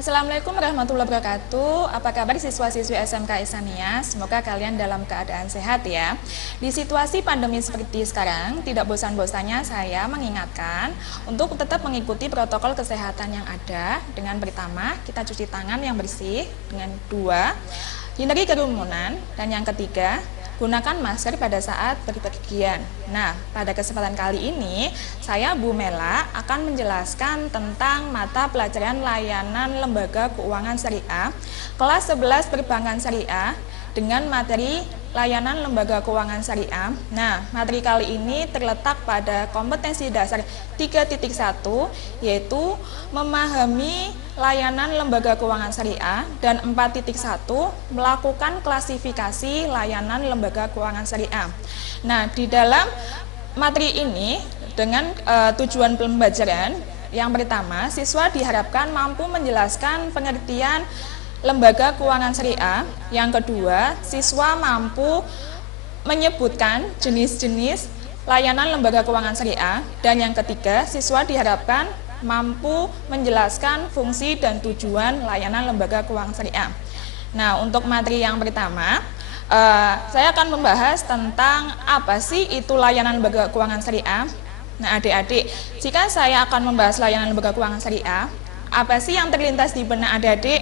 Assalamualaikum warahmatullahi wabarakatuh. Apa kabar siswa-siswi SMK Ihsaniyah? Semoga kalian dalam keadaan sehat ya. Di situasi pandemi seperti sekarang, tidak bosan-bosannya saya mengingatkan untuk tetap mengikuti protokol kesehatan yang ada. Dengan pertama, kita cuci tangan yang bersih. Dengan dua, hindari kerumunan. Dan yang ketiga, gunakan masker pada saat berpergian. Nah, pada kesempatan kali ini, saya Bu Mela akan menjelaskan tentang mata pelajaran layanan lembaga keuangan syariah, kelas 11 perbankan syariah, dengan materi layanan lembaga keuangan syariah. Nah, materi kali ini terletak pada kompetensi dasar 3.1, yaitu memahami layanan lembaga keuangan syariah, dan 4.1 melakukan klasifikasi layanan lembaga keuangan syariah. Nah, di dalam materi ini dengan tujuan pembelajaran yang pertama, siswa diharapkan mampu menjelaskan pengertian lembaga keuangan syariah. Yang kedua, siswa mampu menyebutkan jenis-jenis layanan lembaga keuangan syariah. Dan yang ketiga, siswa diharapkan mampu menjelaskan fungsi dan tujuan layanan lembaga keuangan syariah. Nah, untuk materi yang pertama, saya akan membahas tentang apa sih itu layanan lembaga keuangan syariah. Nah, adik-adik, jika saya akan membahas layanan lembaga keuangan syariah, apa sih yang terlintas di benak adik-adik?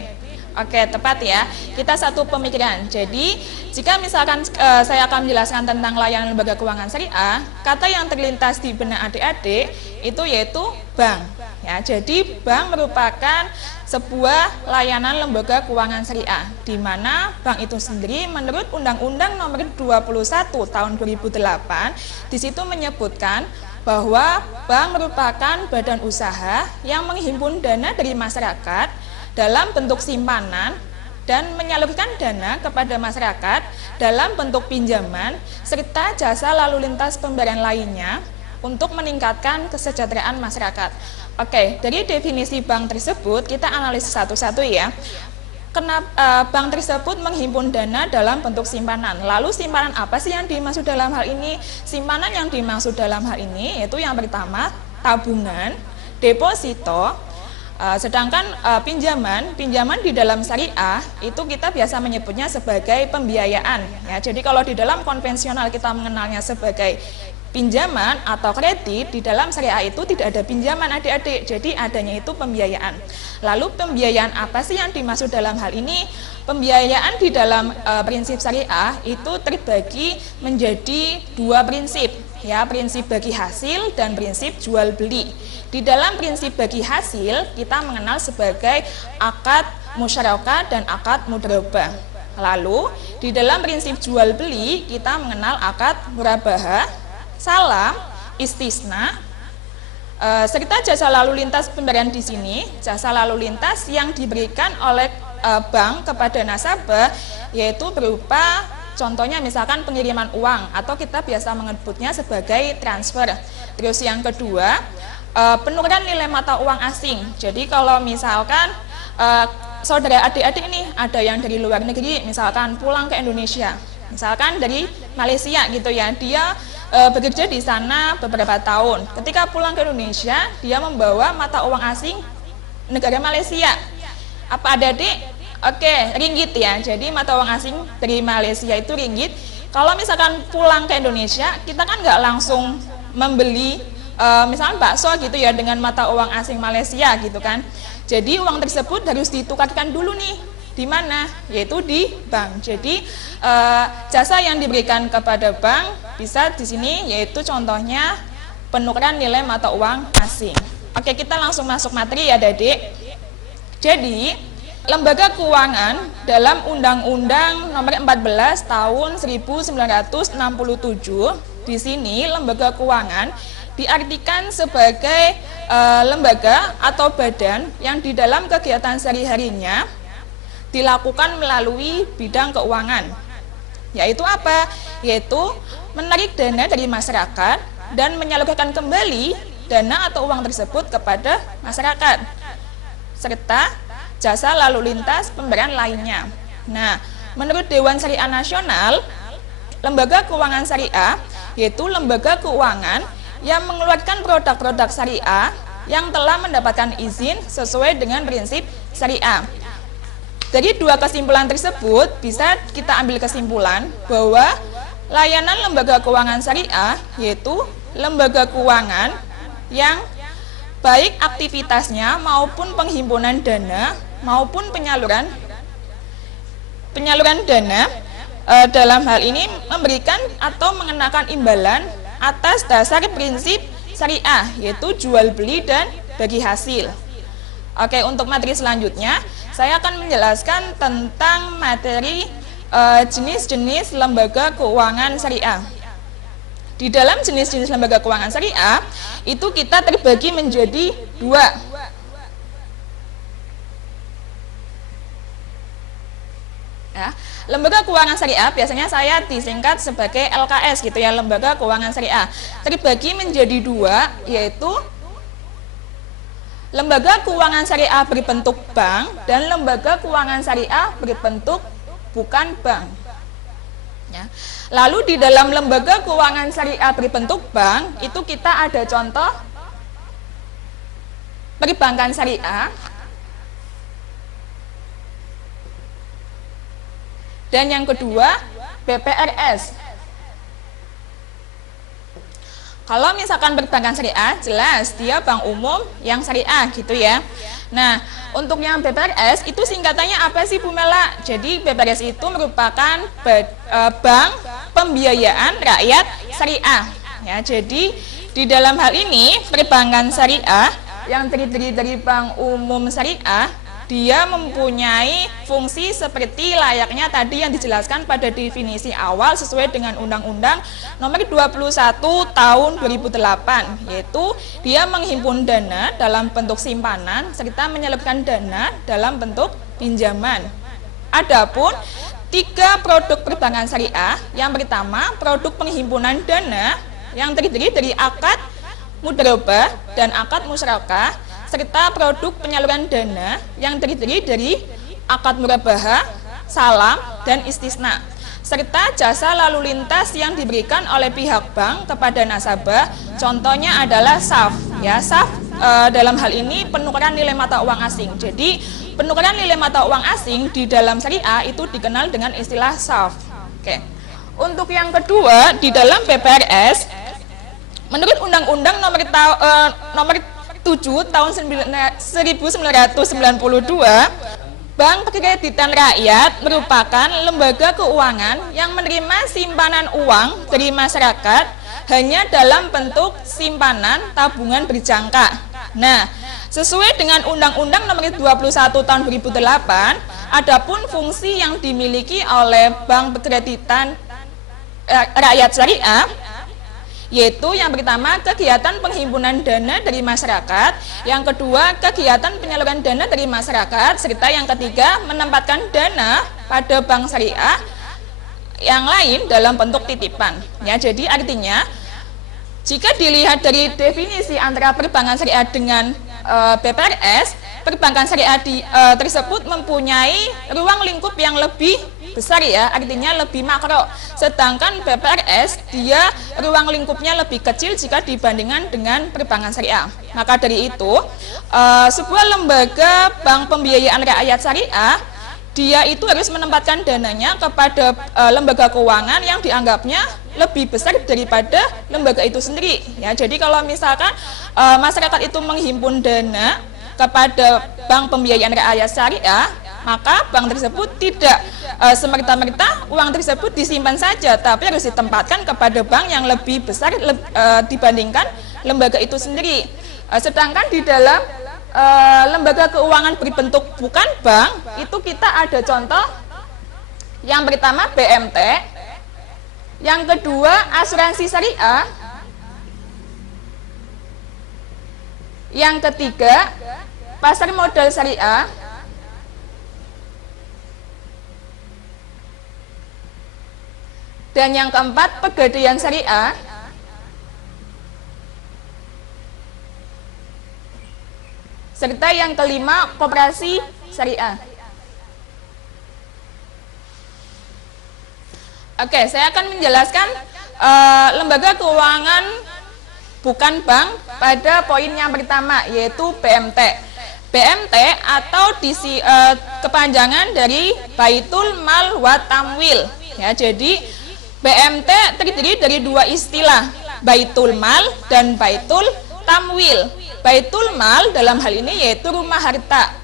Oke, tepat ya. Kita satu pemikiran. Jadi, jika misalkan saya akan menjelaskan tentang layanan lembaga keuangan syariah, kata yang terlintas di benak adik-adik itu yaitu bank. Ya, jadi bank merupakan sebuah layanan lembaga keuangan syariah, di mana bank itu sendiri menurut Undang-Undang Nomor 21 Tahun 2008 di situ menyebutkan bahwa bank merupakan badan usaha yang menghimpun dana dari masyarakat dalam bentuk simpanan dan menyalurkan dana kepada masyarakat dalam bentuk pinjaman serta jasa lalu lintas pembayaran lainnya untuk meningkatkan kesejahteraan masyarakat. Oke, dari definisi bank tersebut kita analisis satu-satu ya. Kenapa bank tersebut menghimpun dana dalam bentuk simpanan? Lalu simpanan apa sih yang dimaksud dalam hal ini? Simpanan yang dimaksud dalam hal ini yaitu yang pertama tabungan, deposito. Sedangkan pinjaman di dalam syariah itu kita biasa menyebutnya sebagai pembiayaan. Ya, jadi kalau di dalam konvensional kita mengenalnya sebagai pinjaman atau kredit, di dalam syariah itu tidak ada pinjaman adik-adik, jadi adanya itu pembiayaan. Lalu pembiayaan apa sih yang dimaksud dalam hal ini? Pembiayaan di dalam prinsip syariah itu terbagi menjadi dua prinsip, ya, prinsip bagi hasil dan prinsip jual beli. Di dalam prinsip bagi hasil kita mengenal sebagai akad musyarakah dan akad mudharabah. Lalu di dalam prinsip jual beli kita mengenal akad murabahah, salam, istisna, serta jasa lalu lintas pembayaran. Di sini jasa lalu lintas yang diberikan oleh bank kepada nasabah yaitu berupa contohnya misalkan pengiriman uang atau kita biasa menyebutnya sebagai transfer. Terus yang kedua, penukaran nilai mata uang asing. Jadi kalau misalkan saudara adik-adik ini ada yang dari luar negeri misalkan pulang ke Indonesia, misalkan dari Malaysia gitu ya, dia bekerja di sana beberapa tahun. Ketika pulang ke Indonesia, dia membawa mata uang asing negara Malaysia. Apa adik-adik? Oke, ringgit ya. Jadi mata uang asing dari Malaysia itu ringgit. Kalau misalkan pulang ke Indonesia, kita kan nggak langsung membeli misalkan bakso gitu ya dengan mata uang asing Malaysia gitu kan. Jadi uang tersebut harus ditukarkan dulu nih. Di mana? Yaitu di bank. Jadi jasa yang diberikan kepada bank bisa di sini yaitu contohnya penukaran nilai mata uang asing. Oke, kita langsung masuk materi ya adik-adik. Jadi, lembaga keuangan dalam Undang-Undang Nomor 14 Tahun 1967, di sini lembaga keuangan diartikan sebagai lembaga atau badan yang di dalam kegiatan sehari-harinya dilakukan melalui bidang keuangan. Yaitu apa? Yaitu menarik dana dari masyarakat dan menyalurkan kembali dana atau uang tersebut kepada masyarakat, serta jasa lalu lintas pembayaran lainnya. Nah, menurut Dewan Syariah Nasional, lembaga keuangan syariah yaitu lembaga keuangan yang mengeluarkan produk-produk syariah yang telah mendapatkan izin sesuai dengan prinsip syariah. Dari dua kesimpulan tersebut bisa kita ambil kesimpulan bahwa layanan lembaga keuangan syariah yaitu lembaga keuangan yang baik aktivitasnya maupun penghimpunan dana maupun penyaluran dana dalam hal ini memberikan atau mengenakan imbalan atas dasar prinsip syariah yaitu jual beli dan bagi hasil. Oke, untuk materi selanjutnya saya akan menjelaskan tentang materi jenis-jenis lembaga keuangan syariah. Di dalam jenis-jenis lembaga keuangan syariah itu kita terbagi menjadi dua. Ya, lembaga keuangan syariah biasanya saya disingkat sebagai LKS gitu ya, lembaga keuangan syariah. Terbagi menjadi dua, yaitu lembaga keuangan syariah berbentuk bank dan lembaga keuangan syariah berbentuk bukan bank. Ya. Lalu di dalam lembaga keuangan syariah berbentuk bank itu kita ada contoh perbankan syariah dan yang kedua BPRS. Kalau misalkan perbankan syariah, jelas dia bank umum yang syariah gitu ya. Nah, untuk yang BPRS itu singkatannya apa sih Bu Mela? Jadi BPRS itu merupakan bank pembiayaan rakyat syariah. Ya, jadi di dalam hal ini perbankan syariah yang terdiri dari bank umum syariah, dia mempunyai fungsi seperti layaknya tadi yang dijelaskan pada definisi awal sesuai dengan Undang-Undang Nomor 21 Tahun 2008, yaitu dia menghimpun dana dalam bentuk simpanan serta menyelipkan dana dalam bentuk pinjaman. Adapun tiga produk perbankan syariah, yang pertama produk penghimpunan dana yang terdiri dari akad mudharabah dan akad musyarakah, serta produk penyaluran dana yang terdiri dari akad murabahah, salam, dan istisna, serta jasa lalu lintas yang diberikan oleh pihak bank kepada nasabah. Contohnya adalah SAF. Ya, SAF dalam hal ini penukaran nilai mata uang asing. Jadi penukaran nilai mata uang asing di dalam syariah itu dikenal dengan istilah SAF. Oke. Untuk yang kedua di dalam BPRS, menurut Undang-Undang nomor 7 tahun 1992, Bank Kreditan Rakyat merupakan lembaga keuangan yang menerima simpanan uang dari masyarakat hanya dalam bentuk simpanan tabungan berjangka. Nah, sesuai dengan Undang-Undang Nomor 21 Tahun 2008, adapun fungsi yang dimiliki oleh Bank Kreditan Rakyat Syariah yaitu yang pertama kegiatan penghimpunan dana dari masyarakat, yang kedua kegiatan penyaluran dana dari masyarakat, serta yang ketiga menempatkan dana pada bank syariah yang lain dalam bentuk titipan. Ya, jadi artinya jika dilihat dari definisi antara perbankan syariah dengan BPRS, perbankan syariah tersebut mempunyai ruang lingkup yang lebih besar ya, artinya lebih makro. Sedangkan BPRS dia ruang lingkupnya lebih kecil jika dibandingkan dengan perbankan syariah. Maka dari itu, sebuah lembaga bank pembiayaan rakyat syariah dia itu harus menempatkan dananya kepada lembaga keuangan yang dianggapnya lebih besar daripada lembaga itu sendiri. Ya, jadi kalau misalkan masyarakat itu menghimpun dana kepada bank pembiayaan rakyat syariah, maka bank tersebut tidak semerta-merta uang tersebut disimpan saja, tapi harus ditempatkan kepada bank yang lebih besar dibandingkan lembaga itu sendiri. Sedangkan di dalam lembaga keuangan berbentuk bukan bank, itu kita ada contoh. Yang pertama BMT, yang kedua asuransi syariah, yang ketiga pasar modal syariah, dan yang keempat pegadaian syariah, serta yang kelima koperasi syariah. Oke, saya akan menjelaskan lembaga keuangan bukan bank pada poin yang pertama, yaitu BMT. BMT atau kepanjangan dari Baitul Mal wa Tamwil. Ya, jadi BMT terdiri dari dua istilah, Baitul Mal dan Baitul Tamwil. Baitul Mal dalam hal ini yaitu rumah harta.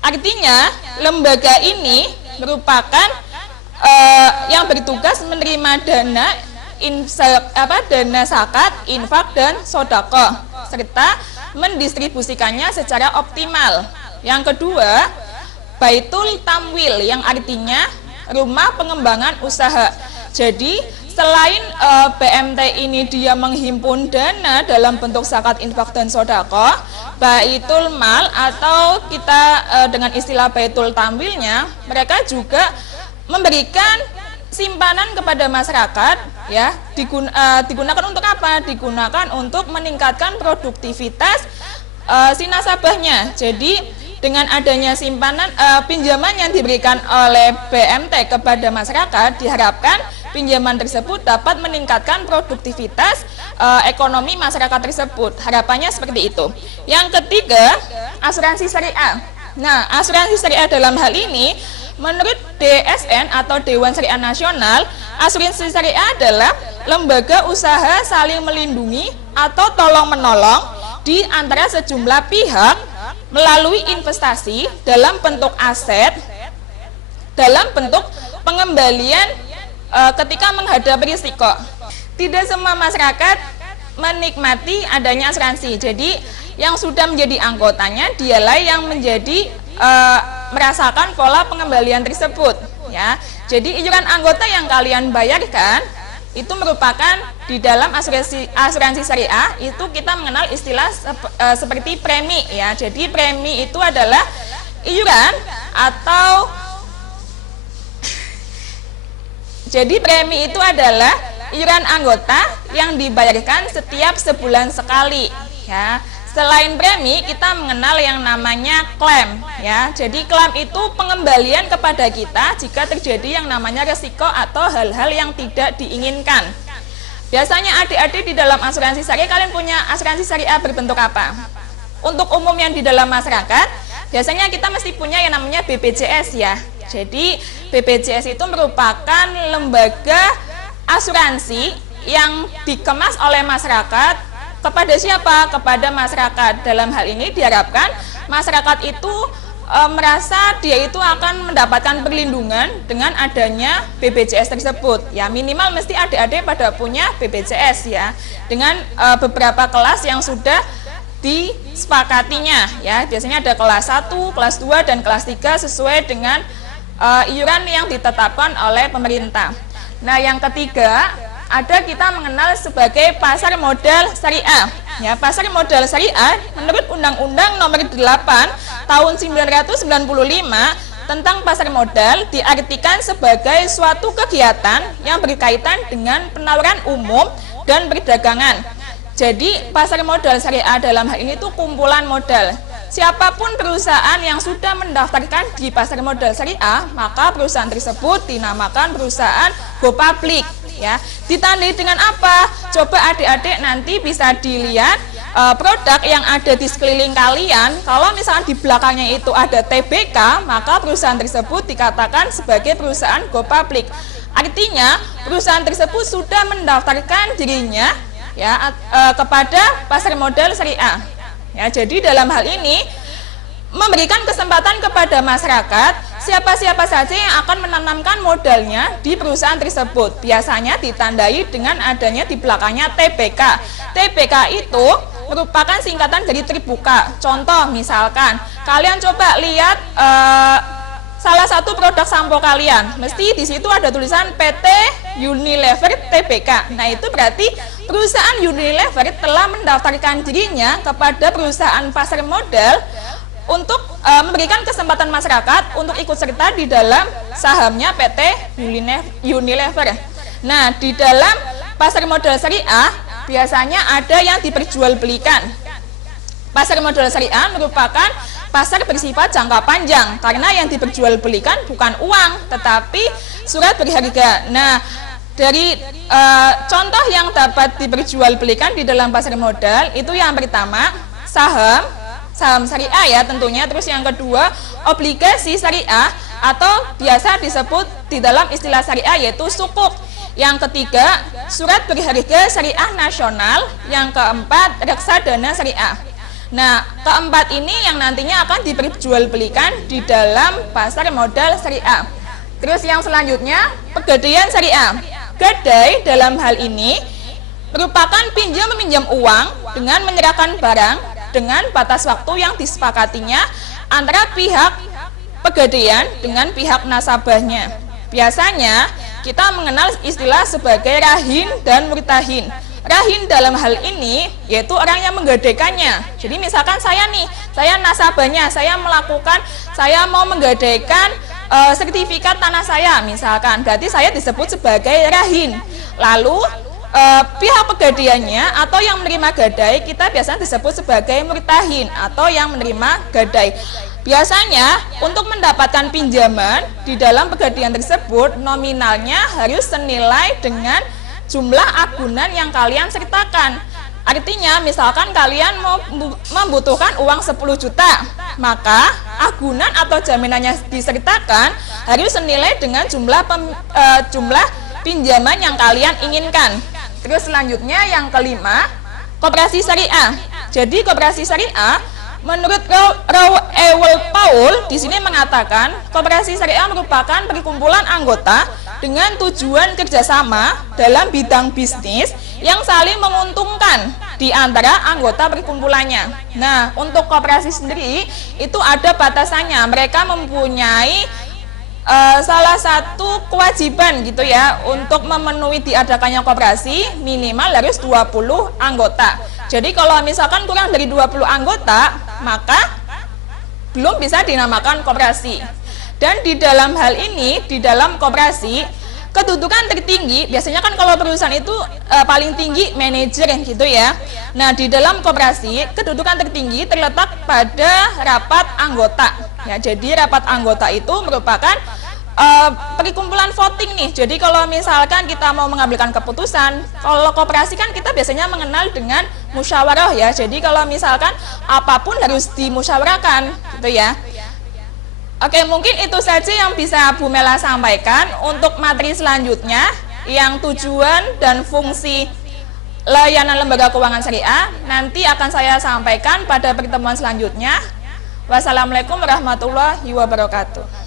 Artinya lembaga ini merupakan yang bertugas menerima dana zakat, infak dan sedekah serta mendistribusikannya secara optimal. Yang kedua, Baitul Tamwil yang artinya rumah pengembangan usaha. Jadi selain BMT ini dia menghimpun dana dalam bentuk zakat, infak dan sedekah, Baitul Mal atau kita dengan istilah Baitul Tamwilnya, mereka juga memberikan simpanan kepada masyarakat, ya, digunakan untuk apa? Digunakan untuk meningkatkan produktivitas si nasabahnya. Jadi dengan adanya simpanan pinjaman yang diberikan oleh BMT kepada masyarakat, diharapkan pinjaman tersebut dapat meningkatkan produktivitas ekonomi masyarakat tersebut. Harapannya seperti itu. Yang ketiga, asuransi syariah. Nah, asuransi syariah dalam hal ini menurut DSN atau Dewan Syariah Nasional, asuransi syariah adalah lembaga usaha saling melindungi atau tolong-menolong di antara sejumlah pihak melalui investasi dalam bentuk aset, dalam bentuk pengembalian ketika menghadapi risiko. Tidak semua masyarakat menikmati adanya asuransi. Jadi yang sudah menjadi anggotanya dialah yang menjadi merasakan pola pengembalian tersebut, ya. Jadi iuran anggota yang kalian bayarkan itu merupakan di dalam asuransi syariah itu kita mengenal istilah seperti premi, ya. Jadi premi itu adalah iuran atau jadi premi itu adalah iuran anggota yang dibayarkan setiap sebulan sekali, ya. Selain premi, kita mengenal yang namanya klaim, ya. Jadi klaim itu pengembalian kepada kita jika terjadi yang namanya resiko atau hal-hal yang tidak diinginkan. Biasanya adik-adik di dalam asuransi syariah, kalian punya asuransi syariah berbentuk apa? Untuk umum yang di dalam masyarakat, biasanya kita mesti punya yang namanya BPJS, ya. Jadi BPJS itu merupakan lembaga asuransi yang dikemas oleh masyarakat. Kepada siapa? Kepada masyarakat. Dalam hal ini diharapkan masyarakat itu merasa dia itu akan mendapatkan perlindungan dengan adanya BPJS tersebut. Ya, minimal mesti adik-adik pada punya BPJS, ya. Dengan beberapa kelas yang sudah disepakatinya, ya. Biasanya ada kelas 1, kelas 2 dan kelas 3 sesuai dengan iuran yang ditetapkan oleh pemerintah. Nah, yang ketiga ada kita mengenal sebagai pasar modal syariah. Ya, pasar modal syariah menurut Undang-Undang Nomor 8 Tahun 1995 tentang pasar modal diartikan sebagai suatu kegiatan yang berkaitan dengan penawaran umum dan perdagangan. Jadi pasar modal syariah dalam hal ini tuh kumpulan modal. Siapapun perusahaan yang sudah mendaftarkan di pasar modal syariah, maka perusahaan tersebut dinamakan perusahaan go public, ya. Ditandai dengan apa? Coba adik-adik nanti bisa dilihat produk yang ada di sekeliling kalian. Kalau misalnya di belakangnya itu ada TBK, maka perusahaan tersebut dikatakan sebagai perusahaan go public. Artinya perusahaan tersebut sudah mendaftarkan dirinya, ya, kepada pasar modal syariah. Ya, jadi dalam hal ini memberikan kesempatan kepada masyarakat siapa-siapa saja yang akan menanamkan modalnya di perusahaan tersebut. Biasanya ditandai dengan adanya di belakangnya TBK. TBK itu merupakan singkatan dari terbuka. Contoh misalkan kalian coba lihat salah satu produk sampo kalian, mesti di situ ada tulisan PT Unilever TBK. Nah, itu berarti perusahaan Unilever telah mendaftarkan dirinya kepada perusahaan pasar modal untuk memberikan kesempatan masyarakat untuk ikut serta di dalam sahamnya PT Unilever. Nah, di dalam pasar modal syariah biasanya ada yang diperjualbelikan. Pasar modal syariah merupakan pasar bersifat jangka panjang karena yang diperjualbelikan bukan uang tetapi surat berharga. Nah, Dari contoh yang dapat diperjualbelikan di dalam pasar modal itu yang pertama saham syariah ya tentunya. Terus yang kedua obligasi syariah atau biasa disebut di dalam istilah syariah yaitu sukuk. Yang ketiga surat berharga syariah nasional. Yang keempat reksadana syariah. Nah, keempat ini yang nantinya akan diperjualbelikan di dalam pasar modal syariah. Terus yang selanjutnya pegadaian syariah. Gadai dalam hal ini merupakan pinjam meminjam uang dengan menyerahkan barang dengan batas waktu yang disepakatinya antara pihak pegadaian dengan pihak nasabahnya. Biasanya kita mengenal istilah sebagai rahin dan murtahin. Rahin dalam hal ini yaitu orang yang menggadaikannya. Jadi misalkan saya nasabahnya, saya mau menggadaikan sertifikat tanah saya misalkan, berarti saya disebut sebagai rahin. Lalu pihak pegadaiannya atau yang menerima gadai kita biasanya disebut sebagai murtahin atau yang menerima gadai. Biasanya untuk mendapatkan pinjaman di dalam pegadaian tersebut nominalnya harus senilai dengan jumlah agunan yang kalian sertakan. Artinya misalkan kalian mau membutuhkan uang 10 juta, maka agunan atau jaminannya disertakan harus senilai dengan jumlah pinjaman yang kalian inginkan. Terus selanjutnya yang kelima, koperasi syariah. Jadi koperasi syariah menurut Raoul Paul di sini mengatakan koperasi syariah merupakan perkumpulan anggota dengan tujuan kerjasama dalam bidang bisnis yang saling menguntungkan di antara anggota perkumpulannya. Nah, untuk koperasi sendiri itu ada batasannya. Mereka mempunyai salah satu kewajiban gitu ya untuk memenuhi diadakannya koperasi minimal harus 20 anggota. Jadi kalau misalkan kurang dari 20 anggota, maka belum bisa dinamakan koperasi. Dan di dalam hal ini, di dalam koperasi, kedudukan tertinggi, biasanya kan kalau perusahaan itu paling tinggi manajer gitu ya. Nah, di dalam koperasi, kedudukan tertinggi terletak pada rapat anggota. Ya, jadi rapat anggota itu merupakan perkumpulan voting nih. Jadi kalau misalkan kita mau mengambilkan keputusan, kalau koperasi kan kita biasanya mengenal dengan musyawarah ya. Jadi kalau misalkan apapun harus dimusyawarahkan gitu ya. Oke, mungkin itu saja yang bisa Bu Mela sampaikan. Untuk materi selanjutnya yang tujuan dan fungsi layanan lembaga keuangan syariah nanti akan saya sampaikan pada pertemuan selanjutnya. Wassalamualaikum warahmatullahi wabarakatuh.